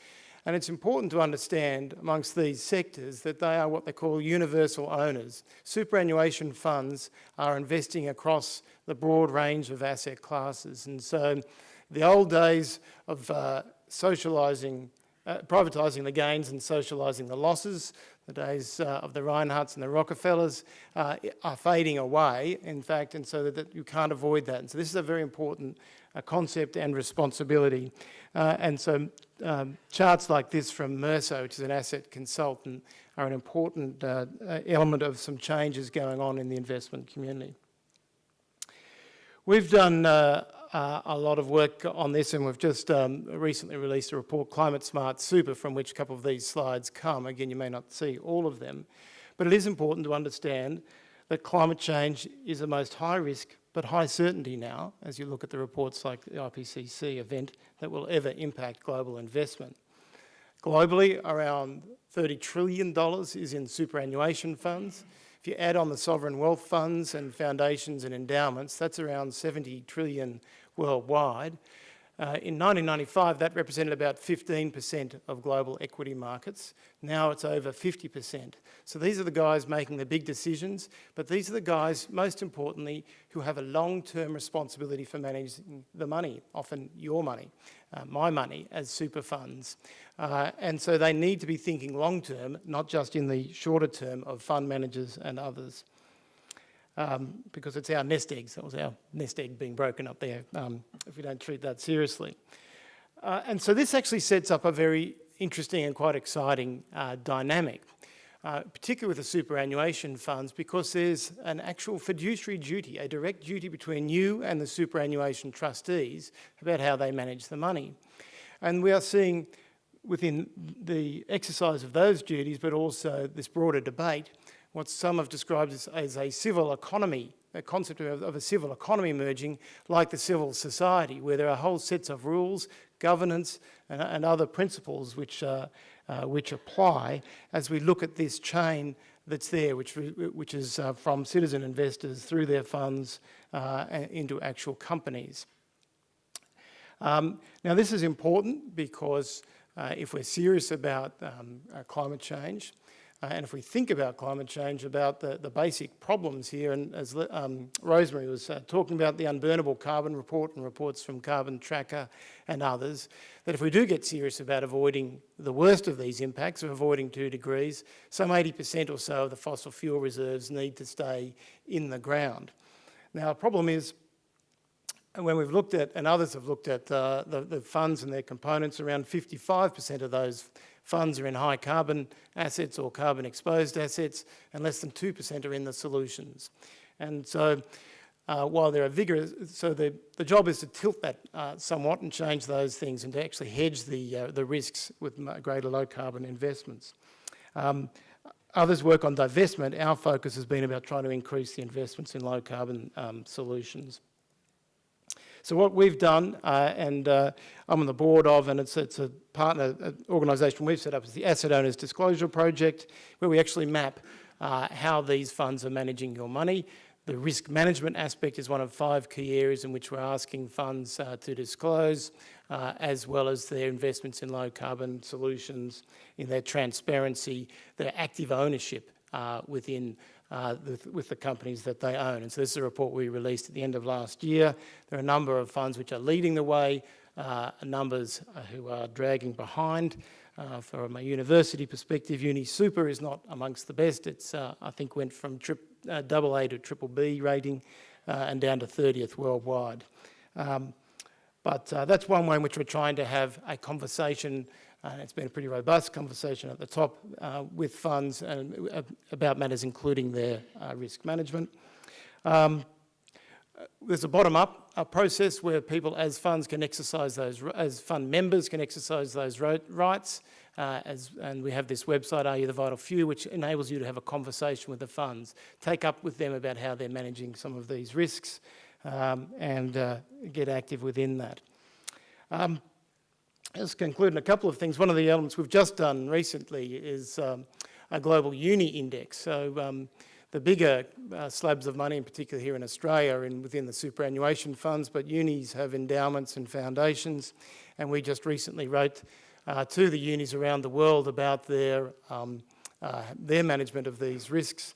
And it's important to understand amongst these sectors that they are what they call universal owners. Superannuation funds are investing across the broad range of asset classes. And so the old days of privatising the gains and socialising the losses, the days of the Reinhardts and the Rockefellers are fading away, in fact, and so that you can't avoid that. And so this is a very important concept and responsibility. And so charts like this from Mercer, which is an asset consultant, are an important element of some changes going on in the investment community. We've done a lot of work on this, and we've just recently released a report, Climate Smart Super, from which a couple of these slides come. Again, you may not see all of them, but it is important to understand that climate change is the most high risk but high certainty now, as you look at the reports like the IPCC event, that will ever impact global investment. Globally, around $30 trillion is in superannuation funds. If you add on the sovereign wealth funds and foundations and endowments, that's around 70 trillion worldwide. In 1995, that represented about 15% of global equity markets. Now it's over 50%. So these are the guys making the big decisions, but these are the guys, most importantly, who have a long-term responsibility for managing the money, often your money, my money, as super funds. And so they need to be thinking long-term, not just in the shorter term of fund managers and others. Because it's our nest eggs. That was our nest egg being broken up there if we don't treat that seriously. And so this actually sets up a very interesting and quite exciting dynamic, particularly with the superannuation funds, because there's an actual fiduciary duty, a direct duty between you and the superannuation trustees about how they manage the money. And we are seeing within the exercise of those duties, but also this broader debate, what some have described as a civil economy, a concept of a civil economy emerging like the civil society, where there are whole sets of rules, governance and other principles which apply as we look at this chain that's there, which is from citizen investors through their funds into actual companies. Now this is important because if we're serious about climate change, and if we think about climate change, about the basic problems here, and as Rosemary was talking about the Unburnable Carbon Report and reports from Carbon Tracker and others, that if we do get serious about avoiding the worst of these impacts, of avoiding 2 degrees, some 80% or so of the fossil fuel reserves need to stay in the ground. Now, the problem is, when we've looked at, and others have looked at the funds and their components, around 55% of those funds are in high carbon assets or carbon exposed assets, and less than 2% are in the solutions. And so while there are vigorous, so the job is to tilt that somewhat and change those things and to actually hedge the risks with greater low carbon investments. Others work on divestment. Our focus has been about trying to increase the investments in low carbon solutions. So what we've done, and I'm on the board of, and it's a partner organisation we've set up, is the Asset Owners Disclosure Project, where we actually map how these funds are managing your money. The risk management aspect is one of 5 key areas in which we're asking funds to disclose, as well as their investments in low carbon solutions, in their transparency, their active ownership within with the companies that they own. And so this is a report we released at the end of last year. There are a number of funds which are leading the way, numbers who are dragging behind. From a university perspective, Uni Super is not amongst the best. It's, I think, went from AA to BBB rating and down to 30th worldwide. But that's one way in which we're trying to have a conversation, and it's been a pretty robust conversation at the top with funds and about matters including their risk management. there's a bottom-up process where people, as funds, can exercise those, as fund members can exercise those rights. And we have this website, Are You the Vital Few, which enables you to have a conversation with the funds, take up with them about how they're managing some of these risks, and get active within that. Let's conclude in a couple of things. One of the elements we've just done recently is a global uni index. So the bigger slabs of money, in particular here in Australia, are within the superannuation funds, but unis have endowments and foundations, and we just recently wrote to the unis around the world about their management of these risks.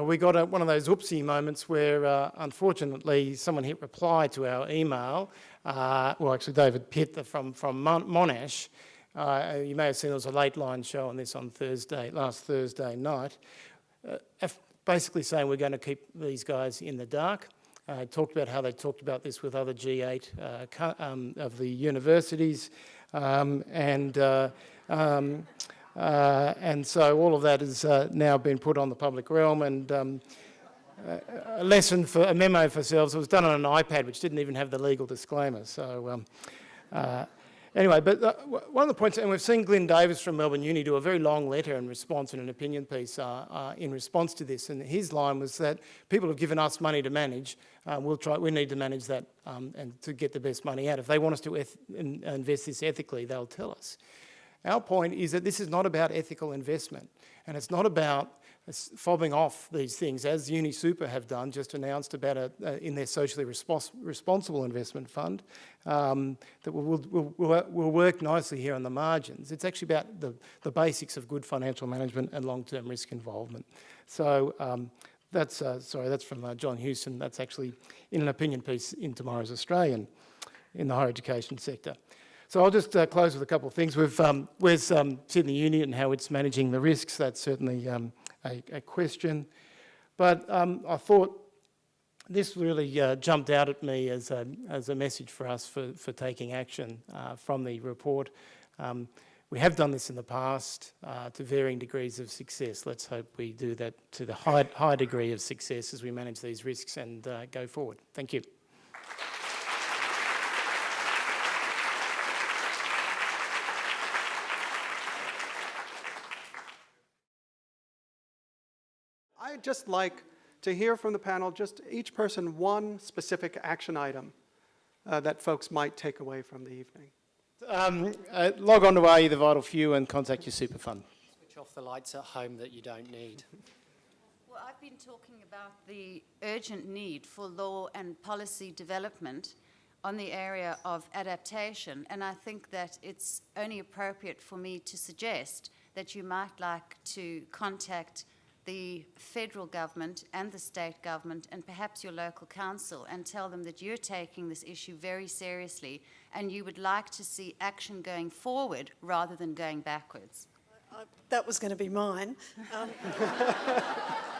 We got one of those oopsie moments where, unfortunately, someone hit reply to our email. Well, actually, David Pitt from Monash. You may have seen there was a late line show on this on last Thursday night, basically saying we're going to keep these guys in the dark. Talked about how they talked about this with other G8 of the universities. And so all of that has now been put on the public realm, and a memo for ourselves. It was done on an iPad, which didn't even have the legal disclaimer. So anyway, but one of the points, and we've seen Glyn Davis from Melbourne Uni do a very long letter in response, in an opinion piece in response to this, and his line was that people have given us money to manage. We need to manage that and to get the best money out. If they want us to invest this ethically, they'll tell us. Our point is that this is not about ethical investment, and it's not about fobbing off these things, as UniSuper have done, just announced about in their socially responsible investment fund, that will work nicely here on the margins. It's actually about the basics of good financial management and long-term risk involvement. So that's from John Hewson. That's actually in an opinion piece in tomorrow's Australian in the higher education sector. So I'll just close with a couple of things. Where's Sydney Uni and how it's managing the risks? That's certainly a question. But I thought this really jumped out at me as a message for us for taking action from the report. We have done this in the past to varying degrees of success. Let's hope we do that to the high degree of success as we manage these risks and go forward. Thank you. I'd just like to hear from the panel, just each person, one specific action item that folks might take away from the evening. Log on to Are You the Vital Few and contact your super fund. Switch off the lights at home that you don't need. Well, I've been talking about the urgent need for law and policy development on the area of adaptation, and I think that it's only appropriate for me to suggest that you might like to contact the federal government and the state government and perhaps your local council and tell them that you're taking this issue very seriously and you would like to see action going forward rather than going backwards. That was going to be mine.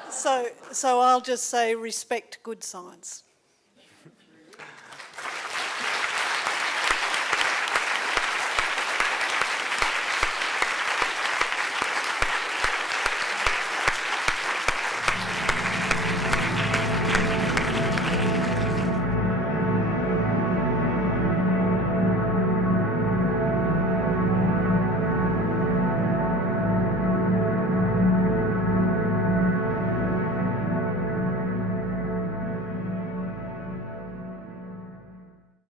So I'll just say respect good science.